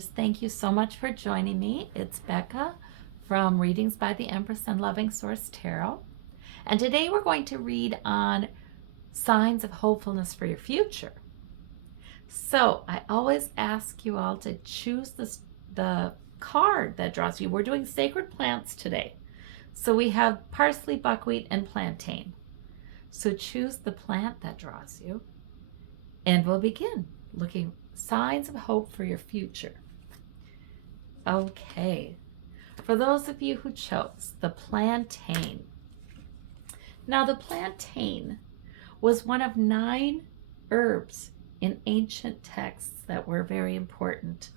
Thank you so much for joining me. It's Becca from Readings by the Empress and Loving Source Tarot. And today we're going to read on signs of hopefulness for your future. So I always ask you all to choose the card that draws you. We're doing sacred plants today. So we have parsley, buckwheat, and plantain. So choose the plant that draws you. And we'll begin looking signs of hope for your future. Okay, for those of you who chose the plantain. Now the plantain was one of 9 herbs in ancient texts that were very important,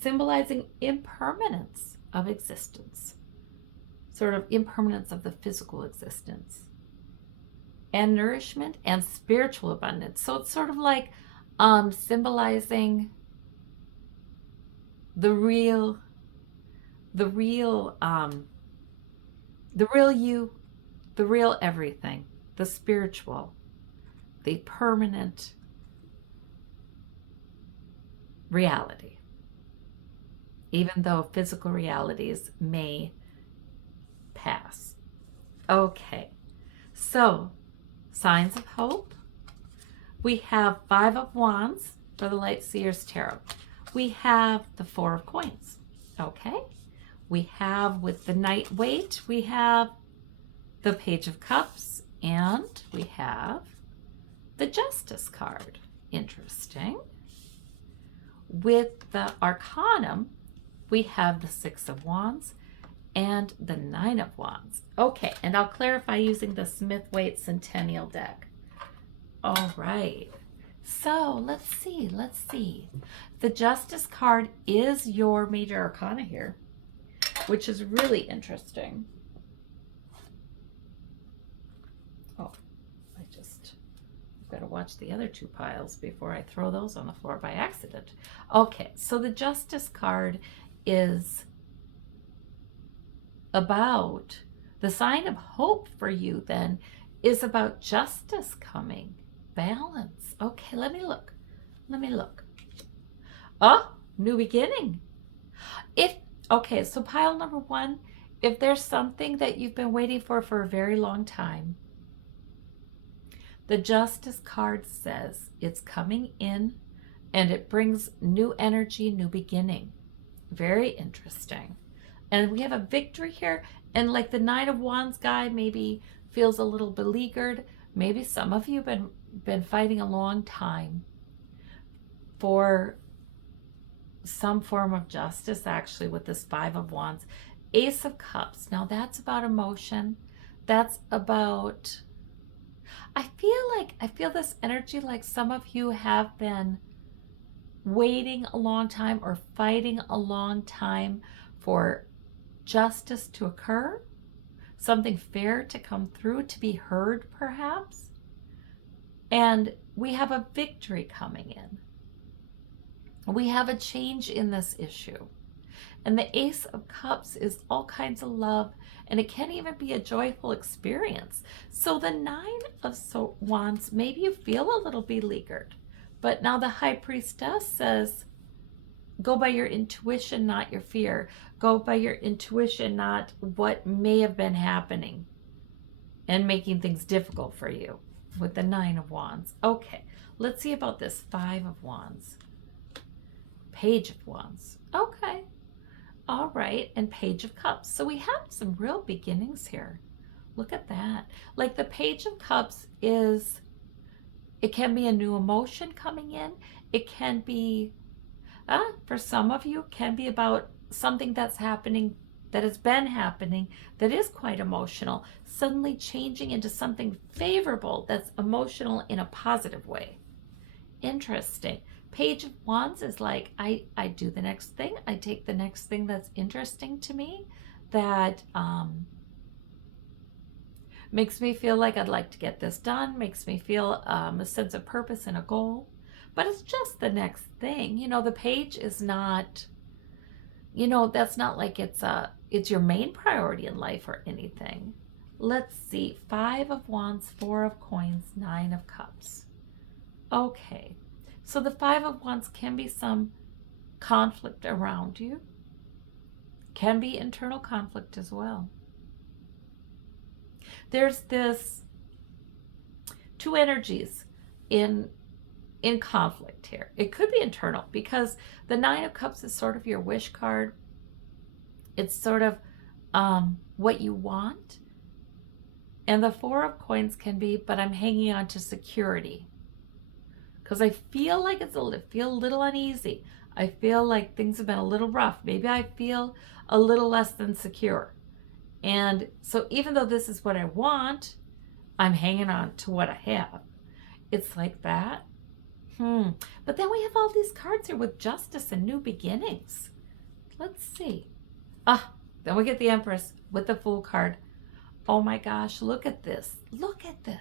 symbolizing impermanence of existence, sort of impermanence of the physical existence, and nourishment and spiritual abundance. So it's sort of like symbolizing the real you, the real everything, the spiritual, the permanent reality, even though physical realities may pass. Okay, so signs of hope. We have 5 of Wands for the Light Seers Tarot. We have the 4 of Coins. Okay. We have, with the Night Waite, we have the Page of Cups, and we have the Justice card. Interesting. With the Arcanum, we have the 6 of Wands and the 9 of Wands. Okay, and I'll clarify using the Waite Centeniial Deck. All right. So let's see. The Justice card is your major arcana here, which is really interesting. Oh, I've got to watch the other 2 piles before I throw those on the floor by accident. Okay, so the Justice card is about the sign of hope for you, then, is about justice coming, balance. Okay, let me look. Oh, new beginning. Okay, so pile number 1, if there's something that you've been waiting for a very long time, the Justice card says it's coming in and it brings new energy, new beginning. Very interesting. And we have a victory here, and like the 9 of Wands guy maybe feels a little beleaguered. Maybe some of you have been fighting a long time for some form of justice, actually, with this 5 of Wands. Ace of Cups. Now that's about emotion. That's about, I feel this energy like some of you have been waiting a long time or fighting a long time for justice to occur, something fair to come through, to be heard perhaps. And we have a victory coming in. We have a change in this issue. And the Ace of Cups is all kinds of love, and it can even be a joyful experience. So the 9 of Wands, maybe you feel a little beleaguered, but now the High Priestess says, go by your intuition, not your fear. Go by your intuition, not what may have been happening and making things difficult for you, with the 9 of Wands. Okay, let's see about this 5 of Wands. Page of Wands. Okay. All right, and Page of Cups. So we have some real beginnings here. Look at that. Like the Page of Cups is, it can be a new emotion coming in. It can be, for some of you, can be about something that's happening, that has been happening, that is quite emotional, suddenly changing into something favorable that's emotional in a positive way. Interesting. Page of Wands is like, I do the next thing. I take the next thing that's interesting to me, that makes me feel like I'd like to get this done, makes me feel a sense of purpose and a goal. But it's just the next thing. You know, the page is not, you know, that's not like it's your main priority in life or anything. Let's see. 5 of Wands, 4 of Coins, 9 of Cups. Okay. So the Five of Wands can be some conflict around you, can be internal conflict as well. There's this two energies in conflict here. It could be internal because the Nine of Cups is sort of your wish card. It's sort of what you want. And the Four of Coins can be, but I'm hanging on to security. Because I feel like feel a little uneasy. I feel like things have been a little rough. Maybe I feel a little less than secure. And so even though this is what I want, I'm hanging on to what I have. It's like that. But then we have all these cards here with Justice and New Beginnings. Let's see. Then we get the Empress with the Fool card. Oh my gosh, look at this. Look at this.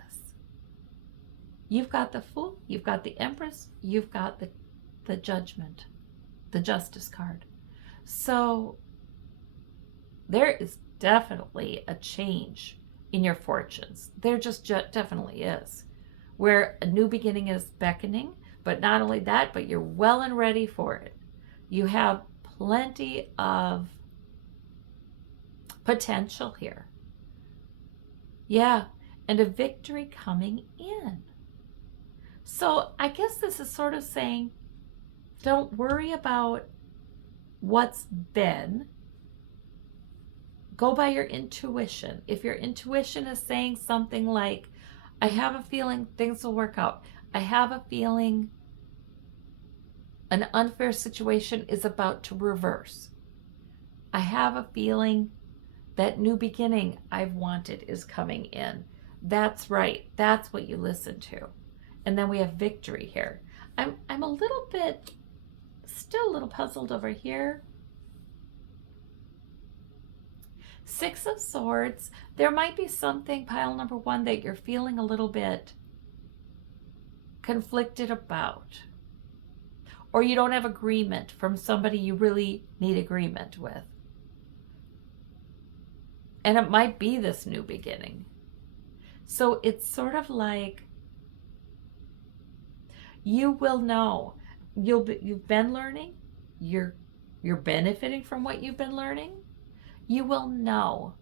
You've got the Fool, you've got the Empress, you've got the Judgment, the Justice card. So there is definitely a change in your fortunes. There just definitely is. Where a new beginning is beckoning, but not only that, but you're well and ready for it. You have plenty of potential here. Yeah, and a victory coming in. So I guess this is sort of saying, don't worry about what's been. Go by your intuition. If your intuition is saying something like, I have a feeling things will work out. I have a feeling an unfair situation is about to reverse. I have a feeling that new beginning I've wanted is coming in. That's right. That's what you listen to. And then we have victory here. I'm a little bit, still a little puzzled over here. Six of Swords. There might be something, pile number one, that you're feeling a little bit conflicted about. Or you don't have agreement from somebody you really need agreement with. And it might be this new beginning. So it's sort of like you will know. You've been learning. You're benefiting from what you've been learning. You will know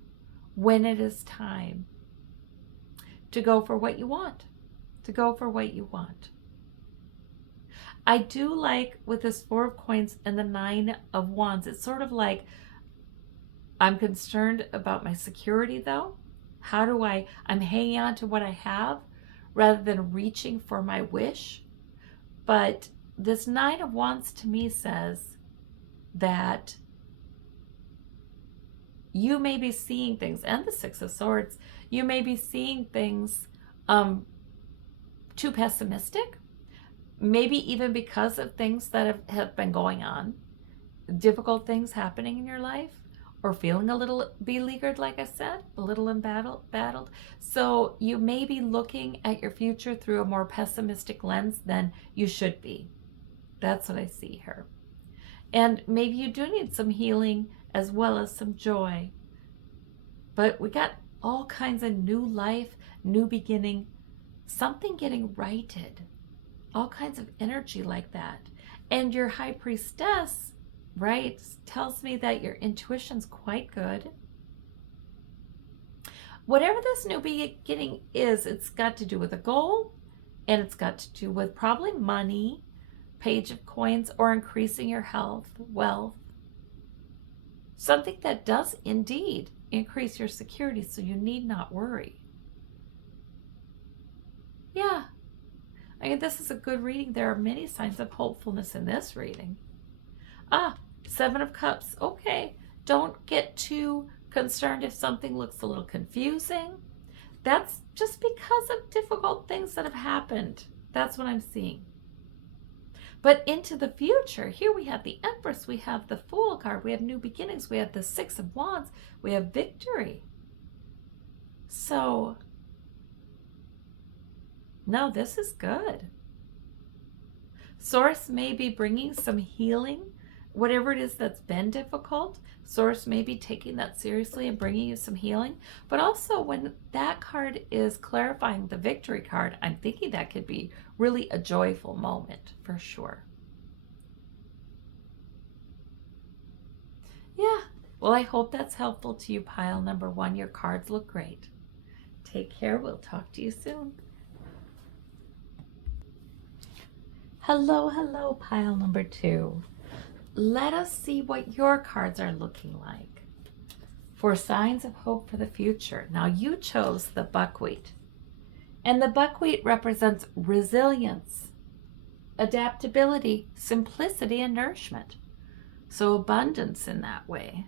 when it is time to go for what you want. To go for what you want. I do like with this Four of Coins and the Nine of Wands, it's sort of like I'm concerned about my security though. I'm hanging on to what I have rather than reaching for my wish. But this Nine of Wands to me says that you may be seeing things, and the Six of Swords, you may be seeing things too pessimistic, maybe even because of things that have been going on, difficult things happening in your life, or feeling a little beleaguered, like I said, a little embattled. So you may be looking at your future through a more pessimistic lens than you should be. That's what I see here. And maybe you do need some healing as well as some joy. But we got all kinds of new life, new beginning, something getting righted, all kinds of energy like that. And your High Priestess, right, tells me that your intuition's quite good. Whatever this new beginning is, it's got to do with a goal, and it's got to do with probably money, Page of Coins, or increasing your health, wealth. Something that does indeed increase your security, so you need not worry. Yeah. I mean, this is a good reading. There are many signs of hopefulness in this reading. Seven of Cups. Okay. Don't get too concerned if something looks a little confusing. That's just because of difficult things that have happened. That's what I'm seeing. But into the future, here we have the Empress, we have the Fool card, we have new beginnings, we have the Six of Wands, we have victory. So, no, this is good. Source may be bringing some healing whatever it is that's been difficult, Source may be taking that seriously and bringing you some healing. But also when that card is clarifying the victory card, I'm thinking that could be really a joyful moment for sure. Yeah, well, I hope that's helpful to you, pile number 1. Your cards look great. Take care. We'll talk to you soon. Hello, hello, pile number 2. Let us see what your cards are looking like for signs of hope for the future. Now, you chose the buckwheat, and the buckwheat represents resilience, adaptability, simplicity, and nourishment. So abundance in that way,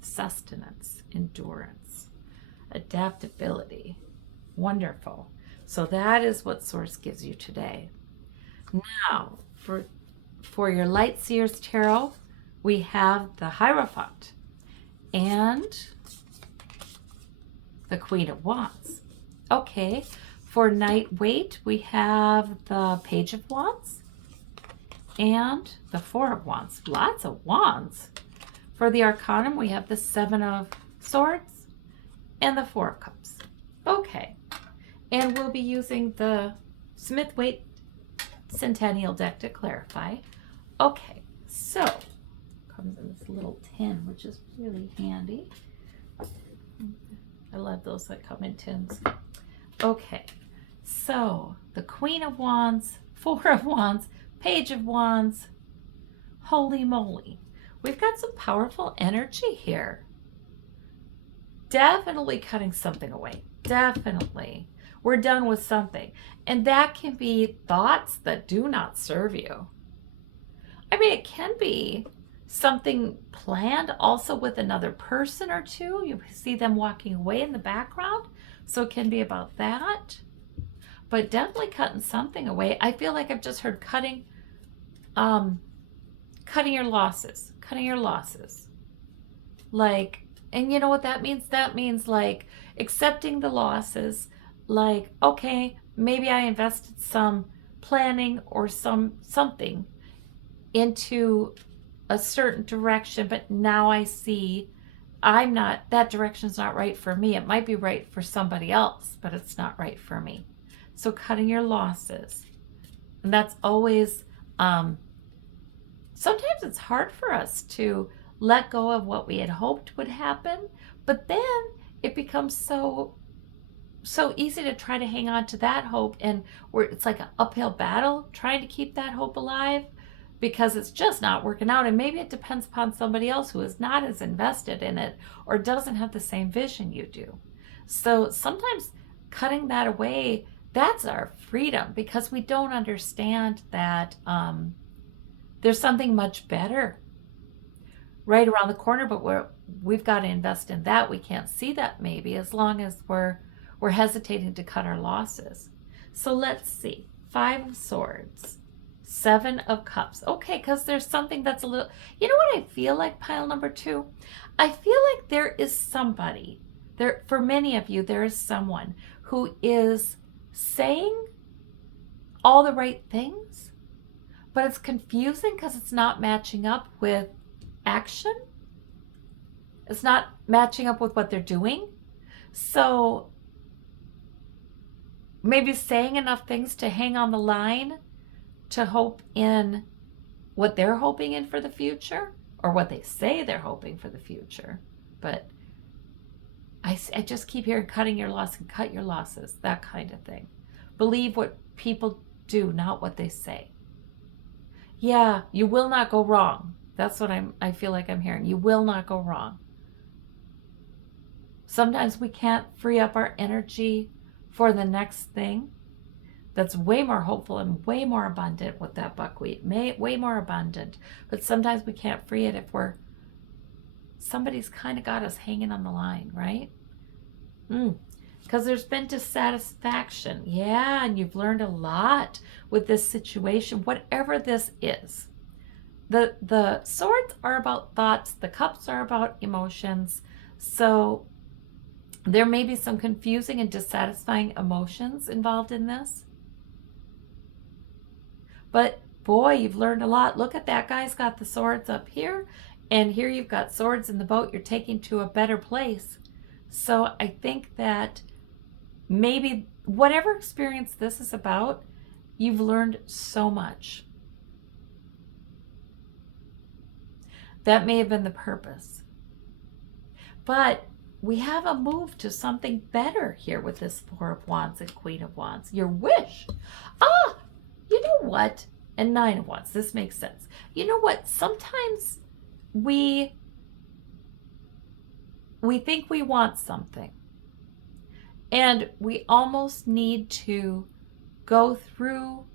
sustenance, endurance, adaptability. Wonderful. So that is what Source gives you today. Now, for your Light Seers Tarot, we have the Hierophant and the Queen of Wands. Okay, for Night Waite, we have the Page of Wands and the Four of Wands. Lots of wands. For the Arcanum, we have the Seven of Swords and the Four of Cups. Okay, and we'll be using the Waite Centeniial Deck to clarify. Okay, so comes in this little tin, which is really handy. I love those that come in tins. Okay, so the Queen of Wands, Four of Wands, Page of Wands. Holy moly, we've got some powerful energy here. Definitely cutting something away. Definitely. We're done with something. And that can be thoughts that do not serve you. I mean, it can be something planned also with another person or two. You see them walking away in the background. So it can be about that. But definitely cutting something away. I feel like I've just heard cutting your losses. Cutting your losses. Like, and you know what that means? That means like accepting the losses. Like, okay, maybe I invested some planning or something into a certain direction, but now I see that direction's not right for me. It might be right for somebody else, but it's not right for me. So cutting your losses. And that's always, sometimes it's hard for us to let go of what we had hoped would happen, but then it becomes so easy to try to hang on to that hope, and it's like an uphill battle trying to keep that hope alive because it's just not working out. And maybe it depends upon somebody else who is not as invested in it or doesn't have the same vision you do. So sometimes cutting that away, that's our freedom, because we don't understand that there's something much better right around the corner, but we've got to invest in that. We can't see that maybe as long as we're hesitating to cut our losses. So let's see. 5 of Swords, 7 of Cups. Okay, because there's something that's a little, you know what I feel like, pile number 2? I feel like there is somebody, for many of you, there is someone who is saying all the right things, but it's confusing because it's not matching up with action. It's not matching up with what they're doing. So maybe saying enough things to hang on the line to hope in what they're hoping in for the future, or what they say they're hoping for the future. But I just keep hearing cutting your loss and cut your losses, that kind of thing. Believe what people do, not what they say. Yeah, you will not go wrong. That's what I feel like I'm hearing. You will not go wrong. Sometimes we can't free up our energy for the next thing that's way more hopeful and way more abundant with that buckwheat, way more abundant. But sometimes we can't free it if somebody's kind of got us hanging on the line, right? Because there's been dissatisfaction. Yeah, and you've learned a lot with this situation, whatever this is. The swords are about thoughts. The cups are about emotions. So there may be some confusing and dissatisfying emotions involved in this. But Boy, you've learned a lot. Look at that guy's got the swords up here, and here you've got swords in the boat you're taking to a better place. So I think that maybe whatever experience this is about, you've learned so much. That may have been the purpose. But we have a move to something better here with this Four of Wands and Queen of Wands. Your wish. Ah, you know what? And Nine of Wands. This makes sense. You know what? Sometimes we think we want something. And we almost need to go through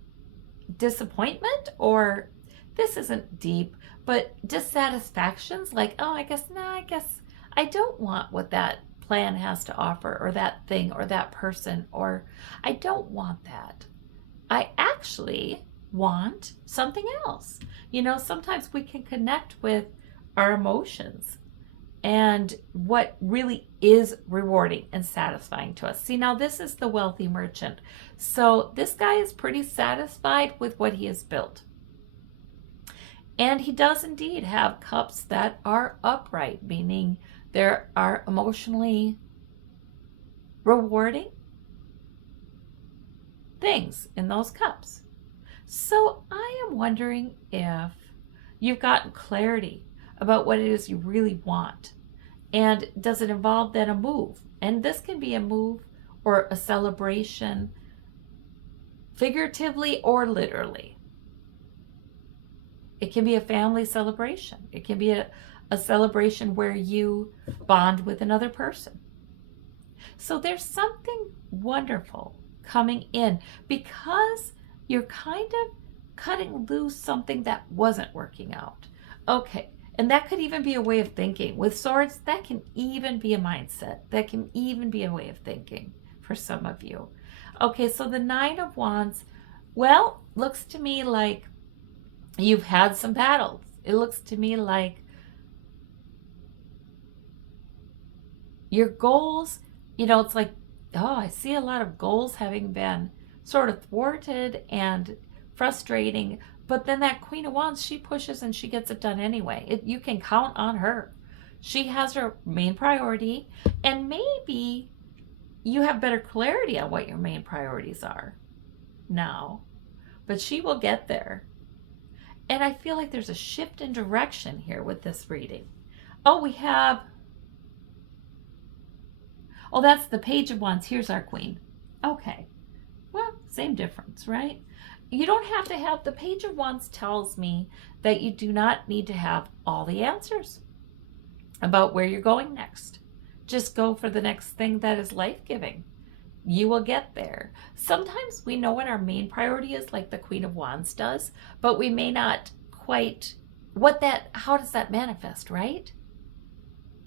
disappointment, or this isn't deep, but dissatisfactions, like, oh, I guess I don't want what that plan has to offer, or that thing, or that person, or I don't want that. I actually want something else. You know, sometimes we can connect with our emotions and what really is rewarding and satisfying to us. See, now this is the wealthy merchant. So this guy is pretty satisfied with what he has built. And he does indeed have cups that are upright, meaning there are emotionally rewarding things in those cups. So I am wondering if you've gotten clarity about what it is you really want. And does it involve then a move? And this can be a move or a celebration, figuratively or literally. It can be a family celebration. It can be a celebration where you bond with another person. So there's something wonderful coming in because you're kind of cutting loose something that wasn't working out. Okay, and that could even be a way of thinking. With swords, that can even be a mindset. That can even be a way of thinking for some of you. Okay, so the Nine of Wands, well, looks to me like you've had some battles. It looks to me like your goals, you know, it's like, oh, I see a lot of goals having been sort of thwarted and frustrating. But then that Queen of Wands, she pushes and she gets it done anyway. You can count on her. She has her main priority, and maybe you have better clarity on what your main priorities are now, but she will get there. And I feel like there's a shift in direction here with this reading. Oh, we have, oh, that's the Page of Wands. Here's our Queen. Okay, well, same difference, right? You don't have to have, the Page of Wands tells me that you do not need to have all the answers about where you're going next. Just go for the next thing that is life-giving. You will get there. Sometimes we know what our main priority is, like the Queen of Wands does, but we may not quite, how does that manifest, right?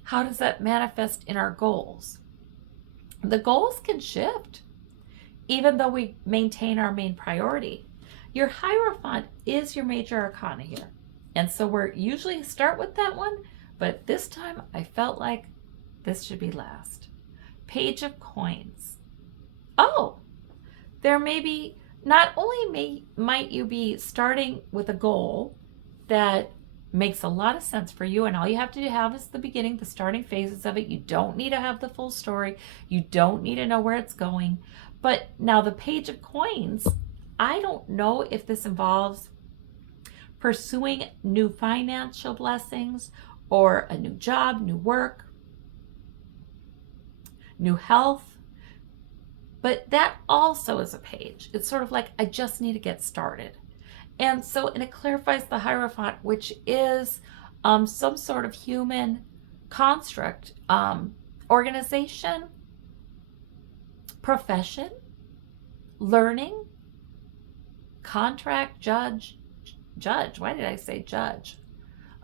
How does that manifest in our goals? The goals can shift, even though we maintain our main priority. Your Hierophant is your major arcana here. And so we're usually start with that one, but this time I felt like this should be last. Page of Coins. Oh, there may be, not only might you be starting with a goal that makes a lot of sense for you, and all you have to have is the beginning, the starting phases of it. You don't need to have the full story. You don't need to know where it's going. But now the Page of Coins, I don't know if this involves pursuing new financial blessings or a new job, new work, new health. But that also is a page. It's sort of like, I just need to get started. And so, and it clarifies the Hierophant, which is some sort of human construct, organization, profession, learning, contract, judge, why did I say judge?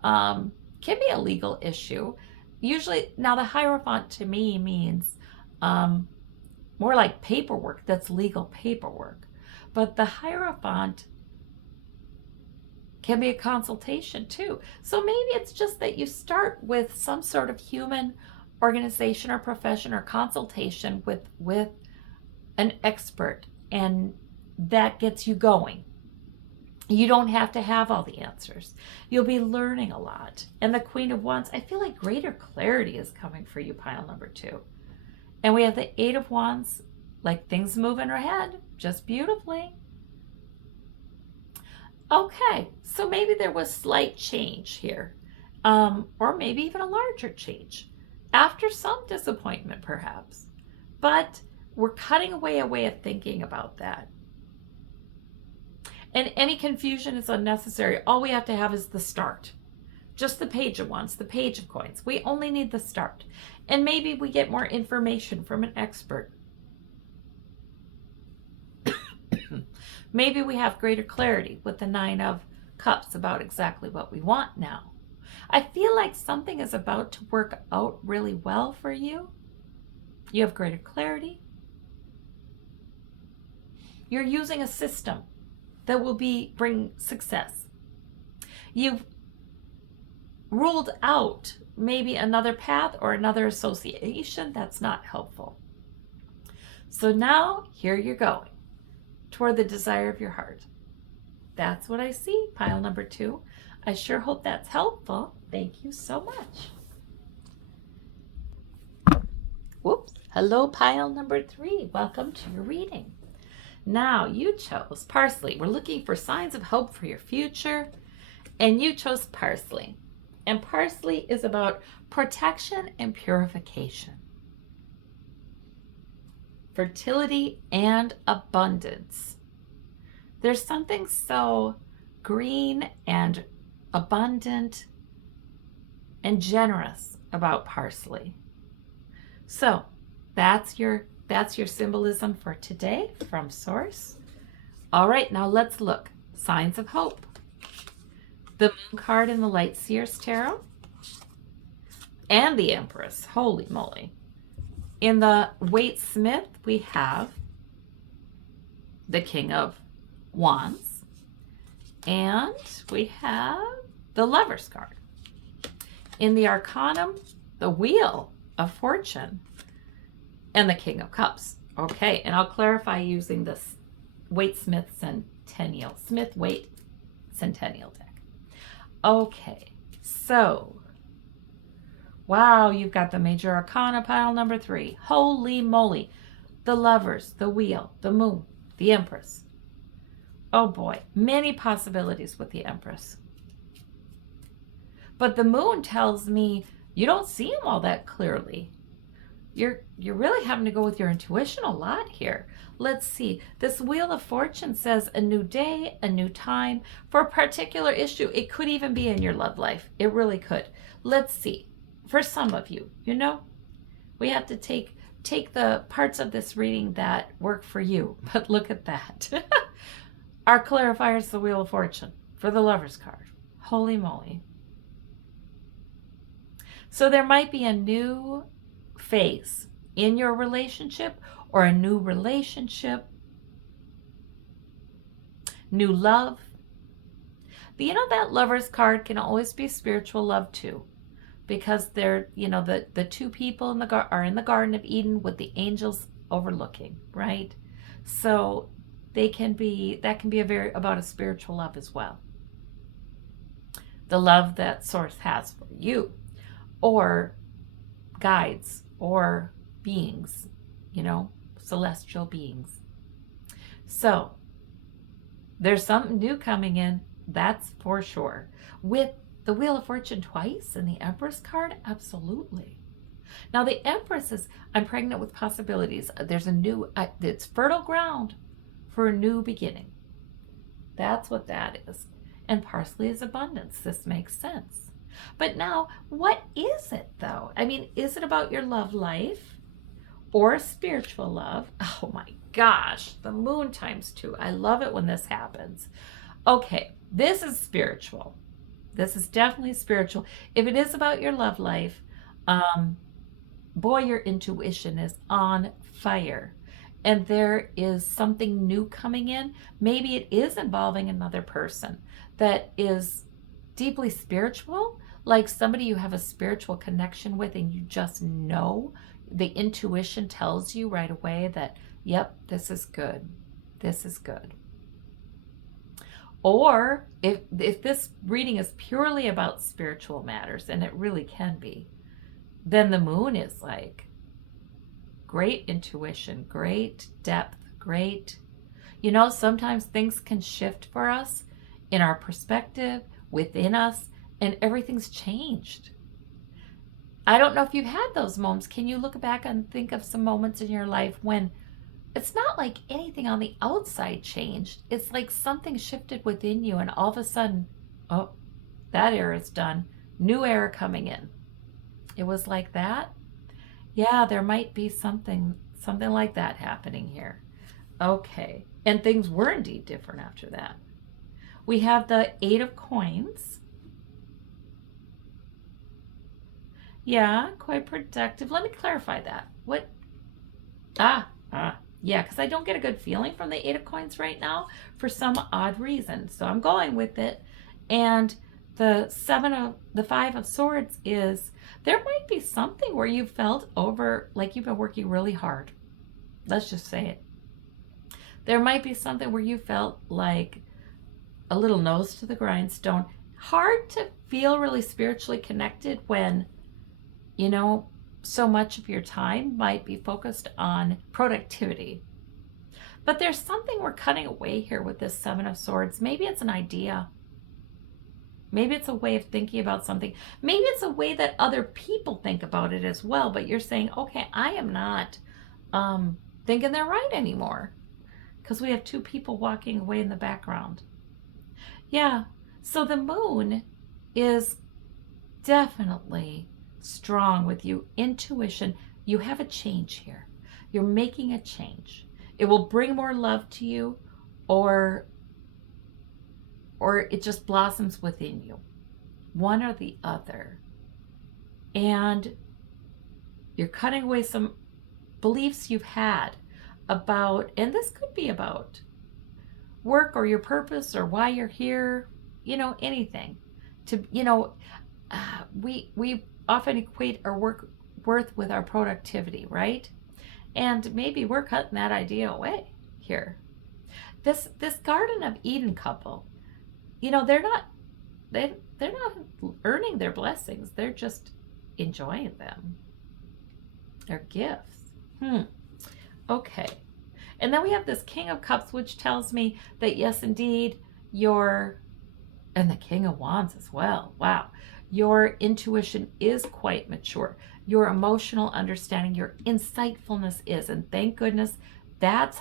Can be a legal issue. Usually, now the Hierophant to me means more like paperwork, that's legal paperwork. But the Hierophant can be a consultation too. So maybe it's just that you start with some sort of human organization or profession or consultation with an expert, and that gets you going. You don't have to have all the answers. You'll be learning a lot. And the Queen of Wands, I feel like greater clarity is coming for you, pile number 2. And we have the 8 of Wands, like things moving ahead just beautifully. Okay, so maybe there was slight change here, or maybe even a larger change after some disappointment, perhaps. But we're cutting away a way of thinking about that. And any confusion is unnecessary. All we have to have is the start. Just the Page of Wands, the Page of Coins. We only need the start. And maybe we get more information from an expert. Maybe we have greater clarity with the 9 of Cups about exactly what we want now. I feel like something is about to work out really well for you. You have greater clarity. You're using a system that will bring success. You've ruled out maybe another path or another association that's not helpful. So now here you're going toward the desire of your heart. That's what I see, pile number 2. I sure hope that's helpful. Thank you so much. Whoops. Hello, pile number 3. Welcome to your reading. Now, you chose Parsley. We're looking for signs of hope for your future, and you chose Parsley. And Parsley is about protection and purification, fertility and abundance. There's something so green and abundant and generous about Parsley. So that's your symbolism for today from Source. All right, now let's look. Signs of hope. The Moon card in the Light Seers Tarot. And the Empress. Holy moly. In the Waite Smith, we have the King of Wands. And we have the Lover's card. In the Arcanum, the Wheel of Fortune. And the King of Cups. Okay, and I'll clarify using this Waite Waite Centeniial Deck. Okay, so, wow, you've got the Major Arcana, pile number 3. Holy moly. The Lovers, the Wheel, the Moon, the Empress. Oh boy, many possibilities with the Empress. But the Moon tells me you don't see them all that clearly. You're really having to go with your intuition a lot here. Let's see. This Wheel of Fortune says a new day, a new time for a particular issue. It could even be in your love life. It really could. Let's see. For some of you, we have to take the parts of this reading that work for you. But look at that. Our clarifier is the Wheel of Fortune for the Lover's card. Holy moly. So there might be a new phase in your relationship or a new relationship, new love. But that Lover's card can always be spiritual love too, because they're, the two people are in the Garden of Eden with the angels overlooking, right? So that can be about a spiritual love as well. The love that Source has for you, or guides, or beings, celestial beings. So there's something new coming in, that's for sure. With the Wheel of Fortune twice and the Empress card, absolutely. Now the Empress is, I'm pregnant with possibilities. There's a new, it's fertile ground for a new beginning. That's what that is. And Parsley is abundance. This makes sense. But now, what is it though? I mean, is it about your love life or spiritual love? Oh my gosh, the Moon times 2. I love it when this happens. Okay, this is spiritual. This is definitely spiritual. If it is about your love life, boy, your intuition is on fire. And there is something new coming in. Maybe it is involving another person that is deeply spiritual, like somebody you have a spiritual connection with and you just know, the intuition tells you right away that, yep, this is good. This is good. Or if this reading is purely about spiritual matters, and it really can be, then the moon is like great intuition, great depth, great, sometimes things can shift for us in our perspective, within us, and everything's changed. I don't know if you've had those moments. Can you look back and think of some moments in your life when it's not like anything on the outside changed? It's like something shifted within you, and all of a sudden, oh, that era is done. New era coming in. It was like that. Yeah, there might be something like that happening here. Okay. And things were indeed different after that. We have the 8 of Coins. Yeah, quite productive. Let me clarify that. What? Yeah, because I don't get a good feeling from the 8 of Coins right now for some odd reason. So I'm going with it. And the 5 of Swords is, there might be something where you felt like you've been working really hard. Let's just say it. There might be something where you felt like a little nose to the grindstone. Hard to feel really spiritually connected when, so much of your time might be focused on productivity. But there's something we're cutting away here with this 7 of Swords. Maybe it's an idea. Maybe it's a way of thinking about something. Maybe it's a way that other people think about it as well. But you're saying, okay, I am not thinking they're right anymore. Because we have 2 people walking away in the background. Yeah, so the moon is definitely strong with you. Intuition, you have a change here. You're making a change. It will bring more love to you, or it just blossoms within you. One or the other. And you're cutting away some beliefs you've had about, and this could be about work or your purpose or why you're here, anything. We often equate our worth with our productivity, right? And maybe we're cutting that idea away here. This Garden of Eden couple, they're not earning their blessings. They're just enjoying them. They're gifts. Okay. And then we have this King of Cups, which tells me that yes, indeed, and the King of Wands as well. Wow. Your intuition is quite mature. Your emotional understanding, your insightfulness is. And thank goodness, that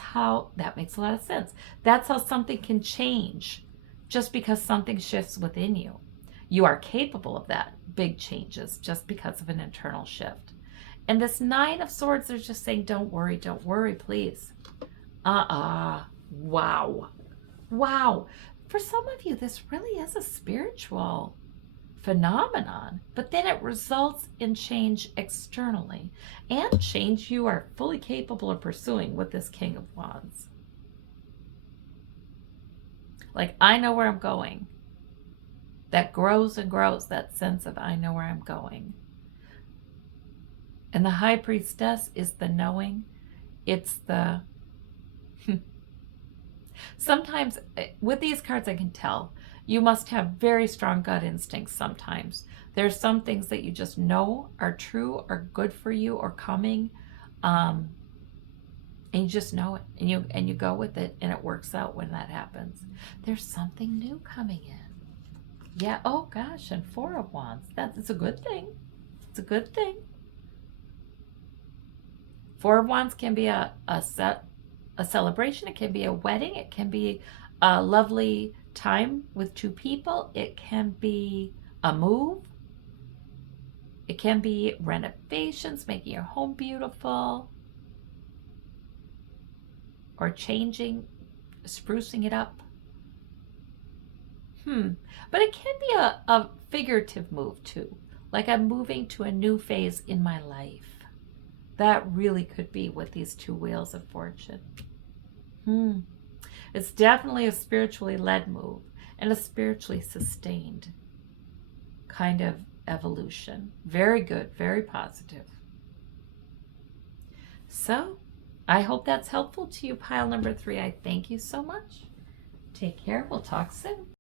makes a lot of sense. That's how something can change just because something shifts within you. You are capable of that, big changes, just because of an internal shift. And this 9 of Swords, they're just saying, don't worry, please. Wow. For some of you, this really is a spiritual phenomenon, but then it results in change externally, and change you are fully capable of pursuing with this King of Wands. Like, I know where I'm going. That grows and grows, that sense of I know where I'm going. And the High Priestess is the knowing. It's the... Sometimes, with these cards, I can tell. You must have very strong gut instincts sometimes. There's some things that you just know are true, are good for you, or coming. And you just know it. And you go with it, and it works out when that happens. There's something new coming in. Yeah, oh gosh, and 4 of Wands. It's a good thing. It's a good thing. 4 of Wands can be a celebration. It can be a wedding. It can be a lovely time with 2 people. It can be a move. It can be renovations, making your home beautiful, or changing, sprucing it up. But it can be a figurative move too. Like, I'm moving to a new phase in my life. That really could be with these 2 Wheels of Fortune. It's definitely a spiritually led move and a spiritually sustained kind of evolution. Very good, very positive. So, I hope that's helpful to you, pile number 3. I thank you so much. Take care. We'll talk soon.